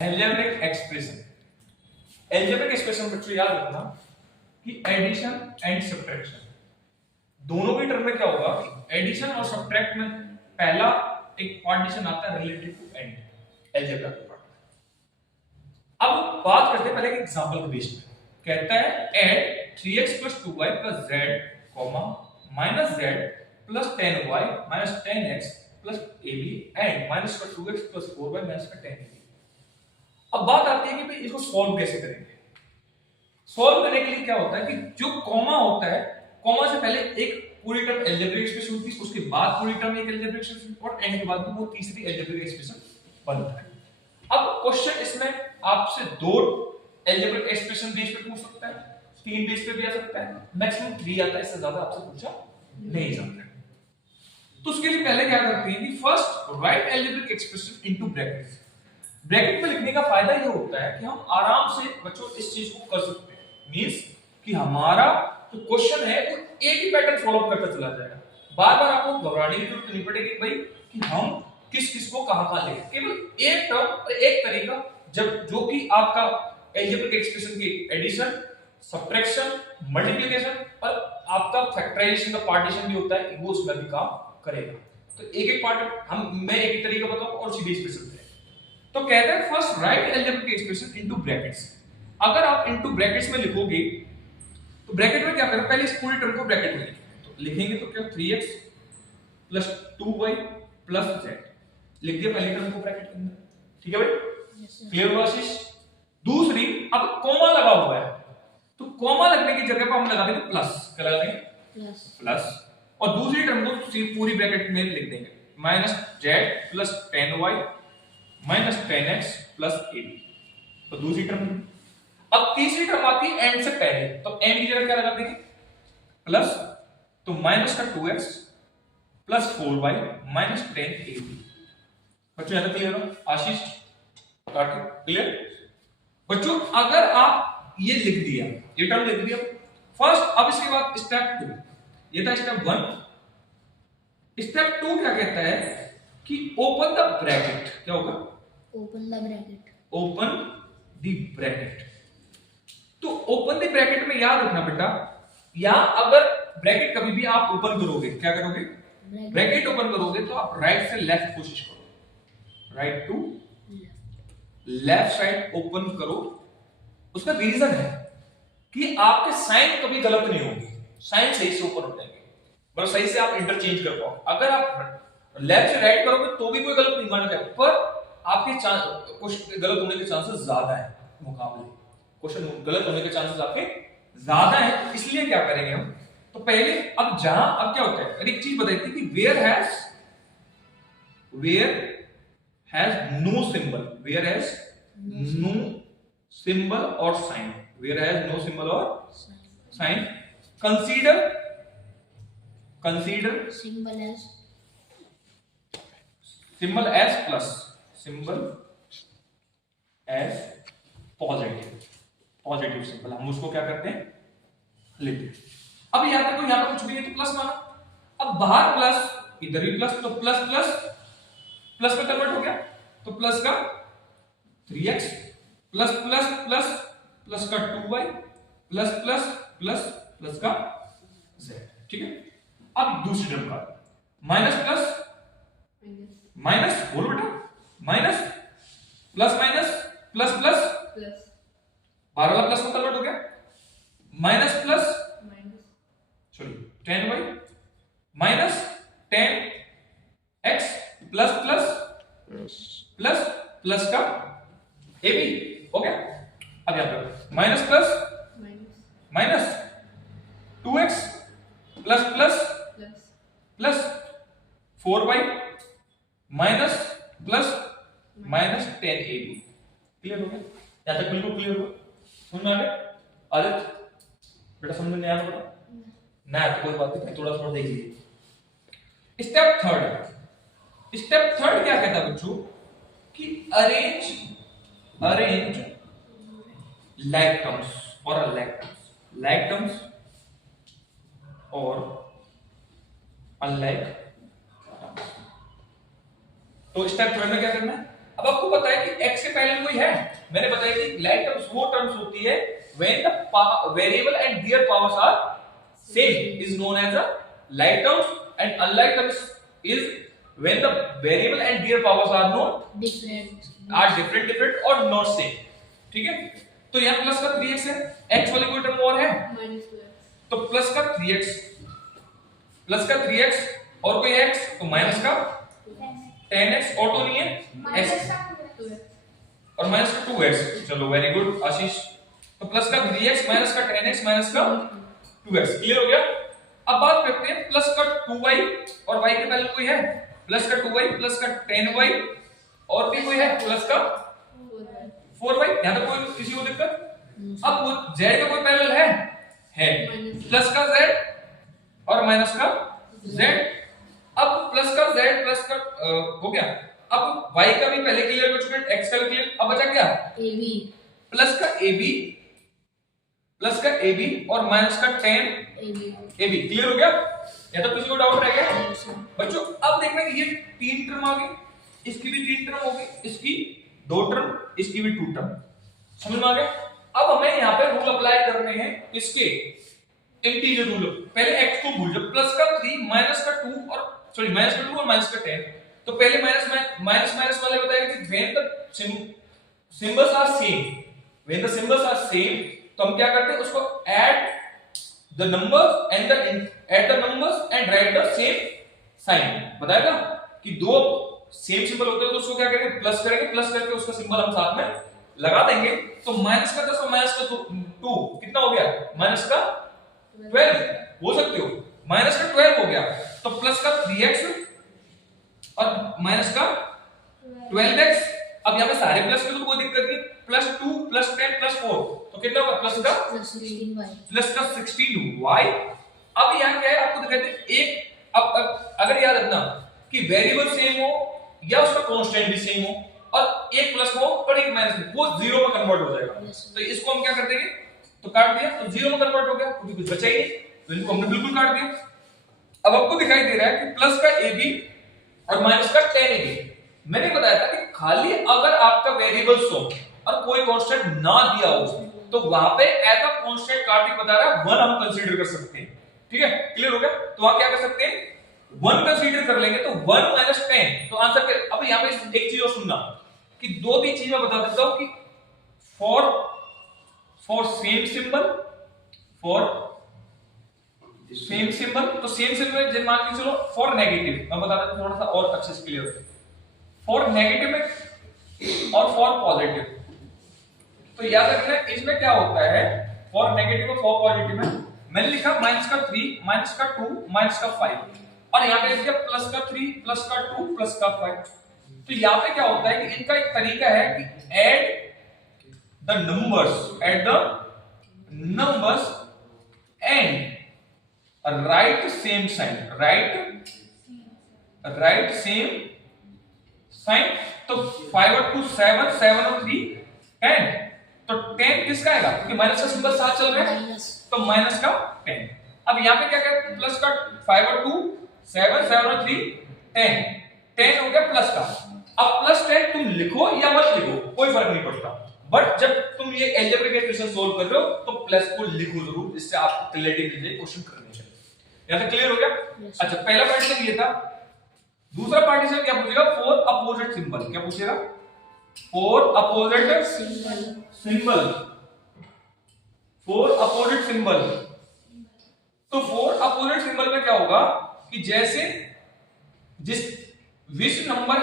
Algebraic expression. Algebraic expression बच्चों याद रखना कि एडिशन एंड सब्ट्रैक्शन दोनों के टर्म में क्या होगा, एडिशन और सब्ट्रैक्ट में पहला एक पार्टीशन आता है रिलेटेड टू एंड एल्जेब्रा का पार्ट। अब बात करते हैं पहले एक एग्जांपल के बेस पे। कहता है add 3x + 2y + z, -z + 10y - 10x + ab and -2x + 4y - 10ab। अब बात आती है कि भाई इसको सॉल्व कैसे करेंगे। सॉल्व करने के लिए क्या होता है कि जो कॉमा होता है, कॉमा से पहले एक पूरी टर्म एल्जेब्रिक एक्सप्रेशन होती है, उसके बाद पूरी टर्म एक एल्जेब्रिक एक्सप्रेशन और एंड के बाद वो तीसरी एल्जेब्रिक एक्सप्रेशन बनता है। अब क्वेश्चन इसमें आपसे दो एल्जेब्रिक एक्सप्रेशन बेस पे पूछ सकता है, तीन बेस पे भी आ सकता है, मैक्सिमम 3 आता है, इससे ज्यादा आपसे पूछा नहीं जाता है। तो उसके लिए पहले क्या करते हैं कि first right algebraic expression into brackets. Bracket में लिखने का फायदा ये होता है कि हम आराम से बच्चों इस चीज को कर सकते हैं, मींस कि हमारा जो क्वेश्चन है वो एक ही पैटर्न फॉलो करता चला जाएगा। बार बार आपको घबराने की जरूरत नहीं पड़ेगी भाई कि हम किस किस को कहां लिखें। केवल एक टर्म, एक तरीका जब जो कि आपका एल्जेब्रिक एक्सप्रेशन की एडिशन, सब्ट्रैक्शन, मल्टीप्लिकेशन और आपका फैक्टराइजेशन का पार्टीशन भी होता है, वो उसमें भी काम करेगा। तो एक एक पार्ट मैं एक तरीका बताऊंगा और सीधे एक्सप्रेशन है। तो कहते हैं first right algebraic expression into brackets. अगर आप इनटू ब्रैकेट्स में लिखोगे तो ब्रैकेट में क्या करना, पहले इस पूरी टर्म को ब्रैकेट में लिखेंगे तो क्या 3x + 2y + z लिख दिया पहली टर्म को ब्रैकेट के अंदर। ठीक है भाई, क्लियर हुआ आशीष। दूसरी, अब कोमा लगा हुआ है तो कोमा लगने की जगह पर हम लगा देंगे प्लस। क्या लगा देंगे? प्लस। और दूसरी टर्म को पूरी ब्रैकेट में लिख देंगे -z + 10y - 10x + ab। तो दूसरी टर्म। अब तीसरी टर्म आती है एंड से पहले, तो एंड की जगह क्या लगा देंगे? प्लस। तो -2x + 4y - 10ab। बच्चों यहां तक क्लियर हो? आशीष क्लियर? बच्चों अगर आप ये लिख दिया, ये टर्म लिख दिया फर्स्ट, अब इसके बाद स्टेप 2, ये था स्टेप 1। स्टेप 2 क्या कहता है कि ओपन द ब्रैकेट। क्या होगा? Open the bracket. Open the bracket. तो ओपन द ब्रैकेट में याद रखना बेटा, या अगर ब्रैकेट कभी भी आप ओपन करोगे, क्या करोगे? ब्रैकेट ओपन करोगे तो आप राइट से लेफ्ट कोशिश करो, right to left side open करो। उसका रीजन है कि आपके साइन कभी गलत नहीं होंगे, साइन सही से ऊपर उठेंगे, मतलब सही से आप इंटरचेंज कर पाओ। अगर आप लेफ्ट से राइट करोगे तो भी कोई गलत नहीं माना जाएगा, पर आपके क्वेश्चन गलत होने के चांसेस ज्यादा है मुकाबले, क्वेश्चन गलत होने के चांसेस आपके ज्यादा है। इसलिए क्या करेंगे हम, तो पहले अब क्या होता है, एक चीज बताई थी कि where has no symbol, where has no symbol और sign, where has no symbol और sign, consider symbol as plus, symbol as positive symbol, हम उसको क्या करते हैं? लेते हैं। अब यहां पे कुछ भी नहीं तो प्लस माना। अब बाहर प्लस, इधर भी प्लस, तो प्लस प्लस प्लस में कन्वर्ट हो गया, तो प्लस का 3x plus plus plus plus का 2y plus plus plus plus का z। ठीक है। अब दूसरी टर्म का माइनस प्लस माइनस, बोलो बेटा, minus plus minus plus plus plus, 12 वाला प्लस में कन्वर्ट हो गया, माइनस प्लस चलिए 10y minus 10x plus plus plus plus का ab हो गया। अब यहां पर minus plus minus 2x plus plus plus 4y minus plus minus 10ab। Clear हो गया? यहां तक बिल्कुल क्लियर हो? समझ में आ गया? आदित्य बेटा समझ में नहीं आया बेटा? ना तो कोई बात नहीं, थोड़ा थोड़ा देख लीजिए। स्टेप थर्ड क्या कहता है बच्चों कि arrange like terms or like terms or unlike terms। तो स्टेप थर्ड में क्या करना है? अब आपको पता है कि x के पहले कोई है, मैंने बताया कि लाइक टर्म्स वो टर्म्स होती है when the variable and their powers are same is known as a like terms, and unlike terms is when the variable and their powers are known different और नॉट सेम। ठीक है, तो यहाँ plus का 3x है, x वाली कोई term और है तो प्लस का 3x और कोई x तो माइनस का 10x और तो नहीं है x और माइनस का 2x। चलो वेरी गुड आशीष, तो प्लस का 3x माइनस का 10x माइनस का 2x क्लियर हो गया। अब बात करते हैं प्लस का 2y और y के पहले कोई है प्लस का 2y प्लस का 10y और भी कोई है प्लस का 4y, यहां तक कोई किसी को दिक्कत? अब z का कोई पैरेलल है प्लस का z और माइनस का z। अब प्लस का z प्लस का हो गया, अब y का भी पहले क्लियर हो चुका है, x का भी क्लियर, अब बचा क्या AB प्लस का ab और माइनस का 10 ab क्लियर हो गया। या तो किसी को डाउट रह गया बच्चों? अब देखना ये 3 टर्म आ गई, इसकी भी 3 टर्म हो गई, इसकी 2 टर्म, इसकी भी 2 टर्म, समझ में आ गया। अब हमें यहाँ पे रूल अप्लाई करने हैं इसके इंटीजर रूल। पहले x को भूल जाओ, प्लस का 3 माइनस का 2 और सॉरी माइनस का 2 और माइनस का 10, तो पहले माइनस वाले बताएगा कि when the symbols are same, तो हम क्या करते हैं उसको add the numbers and write the same sign. बताएगा कि दो सेम सिंबल होते हैं तो उसको क्या करेंगे प्लस करेंगे, प्लस करके उसका सिंबल हम साथ में लगा देंगे, तो माइनस का 10 और माइनस का 2 कितना हो गया माइनस का 12 हो सकते हो, माइनस का 12 हो गया, तो प्लस का 3x और माइनस का 12x। अब यहाँ पे सारे प्लस के तो कोई दिक्कत नहीं, प्लस 2 प्लस 10 प्लस 4 तो कितना होगा प्लस का 16y। अब यहाँ क्या है आपको दिखाते हैं एक, अब अगर याद रखना कि वेरिएबल सेम हो या उसका कांस्टेंट भी सेम हो और एक प्लस हो और एक माइनस हो, वो जीरो में कन्वर्ट हो जाएगा। तो इसको हम क्या कर देंगे, तो काट दिया तो जीरो में कन्वर्ट हो गया क्योंकि कुछ बचा ही नहीं, तो इनको हमने बिल्कुल काट दिया। अब आपको दिखाई दे रहा है कि प्लस का ab और माइनस का 10ab। मैंने बताया था कि खाली अगर आपका वेरिएबल्स हो और कोई कांस्टेंट ना दिया हो तो वहां पे एज अ कांस्टेंट कार्तिक बता रहा है 1 हम कंसीडर कर सकते हैं। ठीक है, क्लियर हो गया। तो वहां क्या कर सकते हैं 1 कंसीडर कर लेंगे, तो 1 माइनस 10 तो आंसर पे। अब यहां पे एक चीज और सुनना कि 2-3 चीज मैं बता देता हूं कि फॉर सेम सिंबल तो सेम सिंबल जैसे मान के चलो फॉर नेगेटिव मैं बता देता हूं थोड़ा सा और अच्छे से क्लियर हो। फॉर नेगेटिव में और फॉर पॉजिटिव, तो याद रखना इसमें क्या होता है फॉर नेगेटिव और फॉर पॉजिटिव में मैंने लिखा माइनस का 3 माइनस का 2 माइनस का 5 और यहाँ पे लिख दिया प्लस का 3 प्लस का 2 प्लस का 5। तो यहाँ पे क्या होता है कि इनका एक तरीका है कि add the numbers and write same sign. तो 5 और 2 7 7 और 3 10, तो 10 किसका आएगा क्योंकि माइनस का सिंबल साथ चल रहा है तो माइनस का 10। अब यहाँ पे क्या कहते हैं प्लस का 5 और 2 7 7 और 3 10 हो गया प्लस का। अब प्लस 10 तुम लिखो या मत लिखो कोई फर्क नहीं पड़ता, बट जब तुम ये अलजेब्रिक इक्वेशन सोल्व कर रहे हो तो प्लस को लिखो जरूर, इससे आपको क्लैरिटी मिल जाए क्वेश्चन करने से। यहां तक क्लियर हो गया? अच्छा, पहला पार्टीशन ये था। दूसरा पार्टीशन क्या पूछेगा फॉर अपोजिट सिंबल। क्या पूछेगा फॉर अपोजिट सिंबल। तो फॉर अपोजिट सिंबल में क्या होगा कि जैसे which number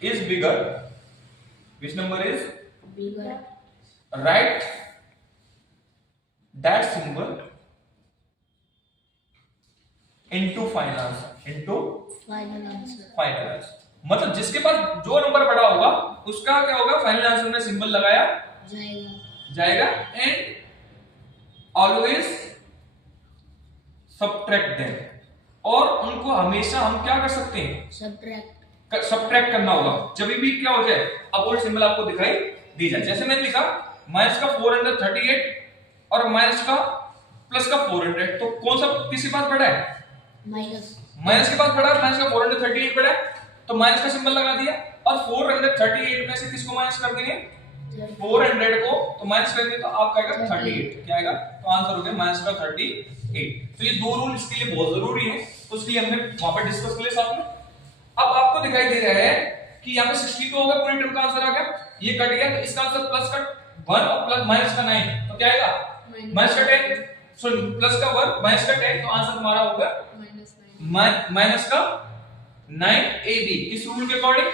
is bigger, write that symbol into final answer। मतलब जिसके पास जो नंबर बड़ा होगा उसका क्या होगा फाइनल आंसर में सिंबल लगाया जाएगा। एंड ऑलवेज सब्ट्रैक्ट देम, और उनको हमेशा हम क्या कर सकते हैं सब्ट्रैक्ट करना होगा जब भी क्या हो जाए अपोजिट सिंबल आपको दिखाई दी जाए। जैसे मैंने लिखा माइनस का 438 और माइनस का प्लस का 400, तो कौन सा किसके पास बड़ा है माइनस के पास बड़ा है, माइनस का 438 बड़ा है। तो माइनस का सिंबल लगा दिया, और 438 में से किसको माइनस कर देंगे, 400 को, तो माइनस करेंगे तो आपका आएगा 38, क्या आएगा, तो आंसर हो गया माइनस का 38। तो ये दो रूल इसके लिए बहुत जरूरी है, तो इसलिए हमने वहां पर डिस्कस कर लिया साथ में। अब आपको दिखाई दे रहा है कि यहाँ पे 62 हो गया, पूरी टर्म का आंसर आ गया, ये कट गया, तो इसका आंसर प्लस का 1 और प्लस माइनस का 9, तो क्या आएगा माइनस का 10, सॉरी प्लस का 1 माइनस का 10, तो आंसर हमारा होगा माइनस का 9 AB। किस रूल के अकॉर्डिंग,